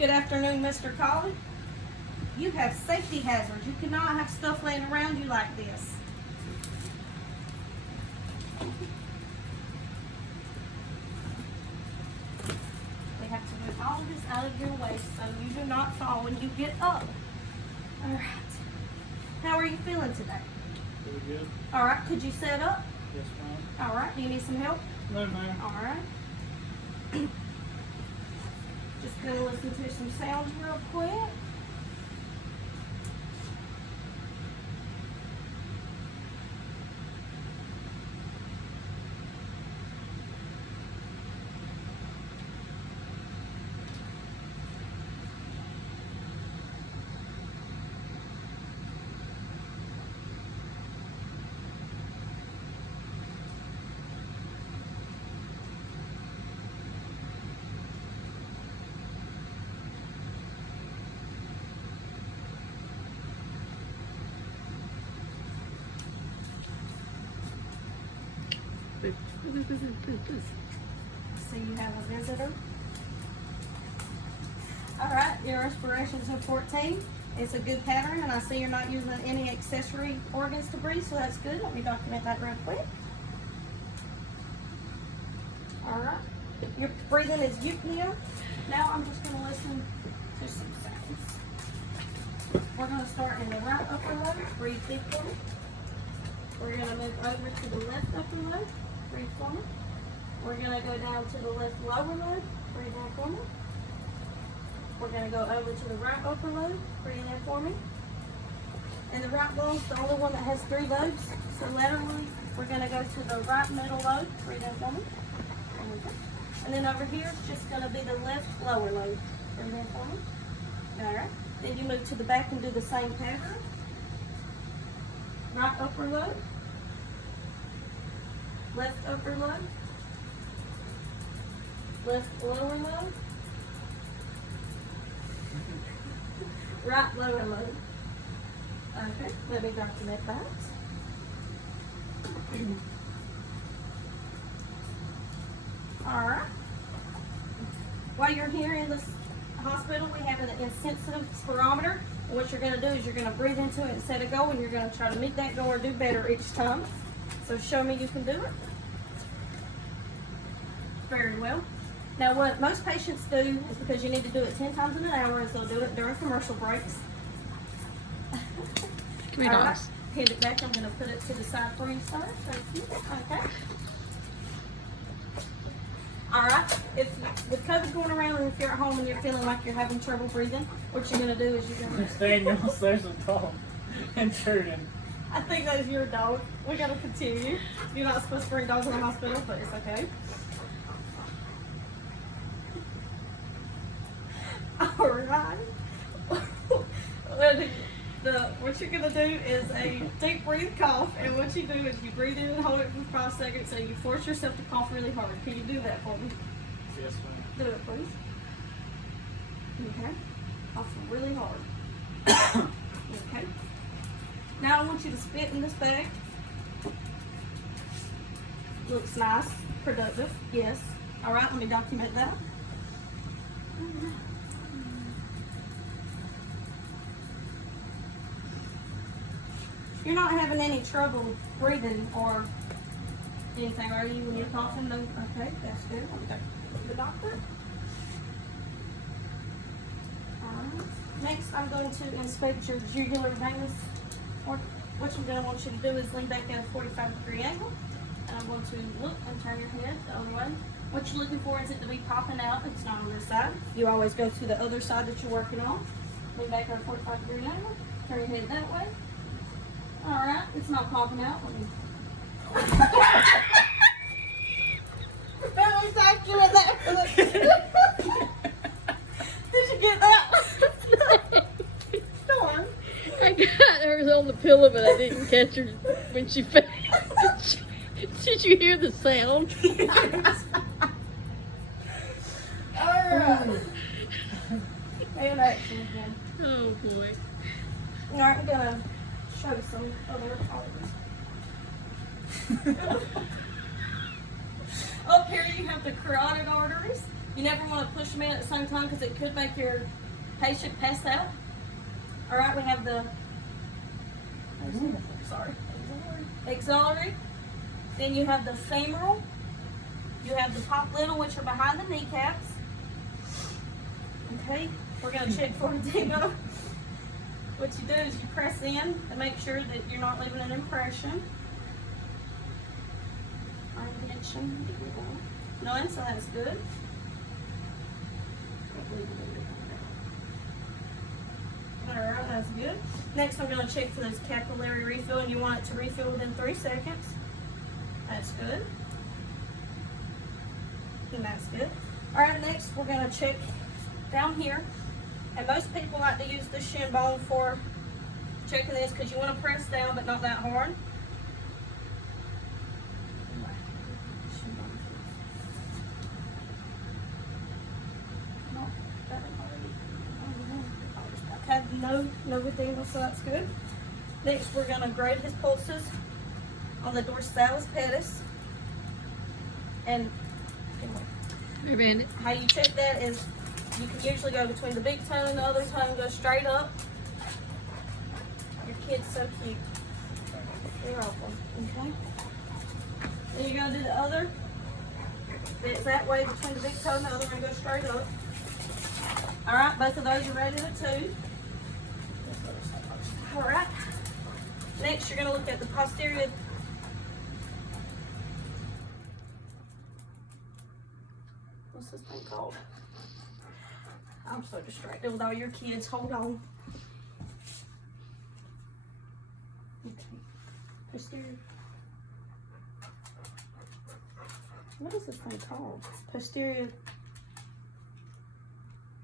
Good afternoon, Mr. Colley. You have safety hazards. You cannot have stuff laying around you like this. We have to move all of this out of your way so you do not fall when you get up. All right. How are you feeling today? Pretty good. All right. Could you set up? Yes, ma'am. All right. Do you need some help? No, ma'am. All right. Just gonna listen to some sounds real quick. So you have a visitor. All right, your respirations are 14. It's a good pattern, and I see you're not using any accessory organs to breathe, so that's good. Let me document that real quick. All right, your breathing is eupnea. Now I'm just going to listen to some sounds. We're going to start in the right upper lobe. Breathe deep for me. We're going to move over to the left upper lobe. Breathe for me. We're going to go down to the left lower lobe. Breathe in for me. We're going to go over to the right upper lobe. Breathe in for me. And the right lungs, the only one that has 3 lobes. So laterally, we're going to go to the right middle lobe. Breathe in for me. And then over here, it's just going to be the left lower lobe. Breathe in for me. All right. Then you move to the back and do the same pattern. Right upper lobe. Left upper lobe. Left lower lobe. Right lower lobe. Okay, let me document that. Alright. While you're here in this hospital, we have an insensitive spirometer. And what you're going to do is you're going to breathe into it and set a goal, and you're going to try to meet that goal or do better each time. So show me you can do it. Very well. Now what most patients do is, because you need to do it 10 times in an hour, is they'll do it during commercial breaks. Can we All right. dogs? Hand it back. I'm going to put it to the side for you, sir. Thank you. Okay. All right. With COVID going around, and if you're at home and you're feeling like you're having trouble breathing, what you're going to do is you're going to... Daniel, there's a dog intruding. I think that is your dog. We got to continue. You're not supposed to bring dogs in the hospital, but it's okay. All right. What you're going to do is a deep breathe cough, and what you do is you breathe in and hold it for 5 seconds, and you force yourself to cough really hard. Can you do that for me? Yes, ma'am. Do it, please. Okay. Cough really hard. Okay. Now I want you to spit in this bag. Looks nice, productive, yes. All right, let me document that. You're not having any trouble breathing or anything, are you, when you're coughing? No? Okay, that's good. Okay. The doctor. Alright. Next, I'm going to inspect your jugular venous. What I'm going to want you to do is lean back at a 45-degree angle. And I'm going to look and turn your head the other way. What you're looking for is it to be popping out. It's not on this side. You always go to the other side that you're working on. Lean back at a 45-degree angle. Turn your head that way. Alright, it's not popping out. Let me... Let me document that for the... Did you get that? Darn. I got her on the pillow, but I didn't catch her when she fell. Did you hear the sound? Alright. And action again. Oh boy. Alright, I'm gonna show some other arteries. Up here you have the carotid arteries. You never want to push them in at the same time because it could make your patient pass out. All right, we have the axillary. Then you have the femoral. You have the popliteal, which are behind the kneecaps. Okay, we're going to check for edema. What you do is you press in to make sure that you're not leaving an impression. None, so that's good. Alright, that's good. Next, I'm going to check for this capillary refill, and you want it to refill within 3 seconds. That's good. And that's good. Alright, next we're going to check down here. And most people like to use the shin bone for checking this because you want to press down, but not that hard. No edema, so that's good. Next, we're going to grade his pulses on the dorsalis pedis. And how you check that is you can usually go between the big toe and the other toe and go straight up. Your kid's so cute. You're welcome. Okay. Then you're going to do the other. It's that way between the big toe and the other and go straight up. Alright, both of those are rated a 2. Alright. Next, you're going to look at the posterior. What's this thing called? I'm so distracted with all your kids. Hold on. Okay. Posterior. What is this thing called? Posterior.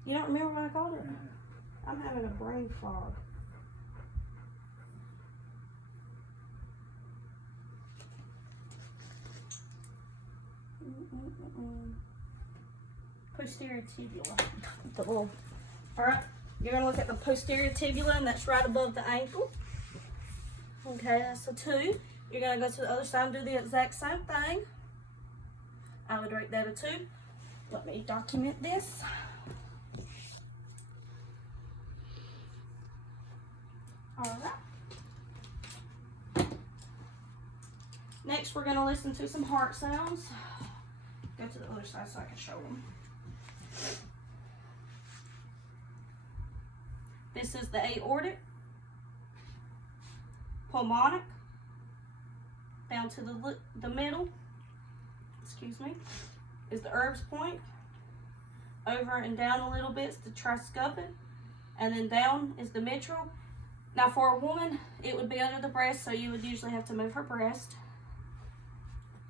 You don't remember what I called it? I'm having a brain fog. Posterior tibula. The little. Alright, you're going to look at the posterior tibula, and that's right above the ankle. Okay, that's a 2. You're going to go to the other side and do the exact same thing. I would rate that a 2. Let me document this. Alright. Next, we're going to listen to some heart sounds. Go to the other side so I can show them. This is the aortic, pulmonic, down to the middle, excuse me, is the Erb's point. Over and down a little bit is the tricuspid, and then down is the mitral. Now for a woman, it would be under the breast, so you would usually have to move her breast.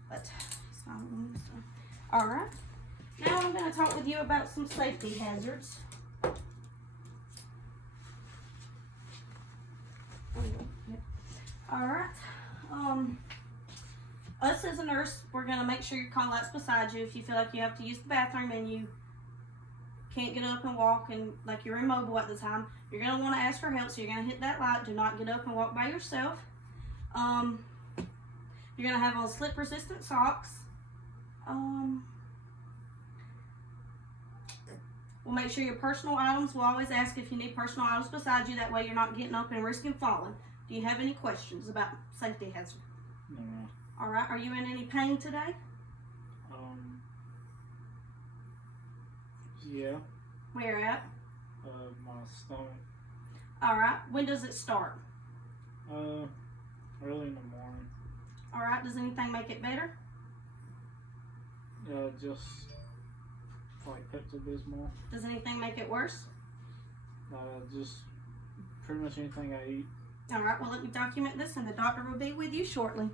But it's not a woman, so. Alright. Now I'm going to talk with you about some safety hazards. Alright. Us as a nurse, we're going to make sure your collat's beside you if you feel like you have to use the bathroom and you can't get up and walk and like you're immobile at the time. You're going to want to ask for help, so you're going to hit that light. Do not get up and walk by yourself. You're going to have on slip-resistant socks. We'll make sure your personal items, we'll always ask if you need personal items beside you. That way you're not getting up and risking falling. Do you have any questions about safety hazard? No. All right. Are you in any pain today? Yeah. Where at? My stomach. All right. When does it start? Early in the morning. All right. Does anything make it better? Just like Pepto-Bismol. Does anything make it worse? Just pretty much anything I eat. All right. Well, let me document this, and the doctor will be with you shortly.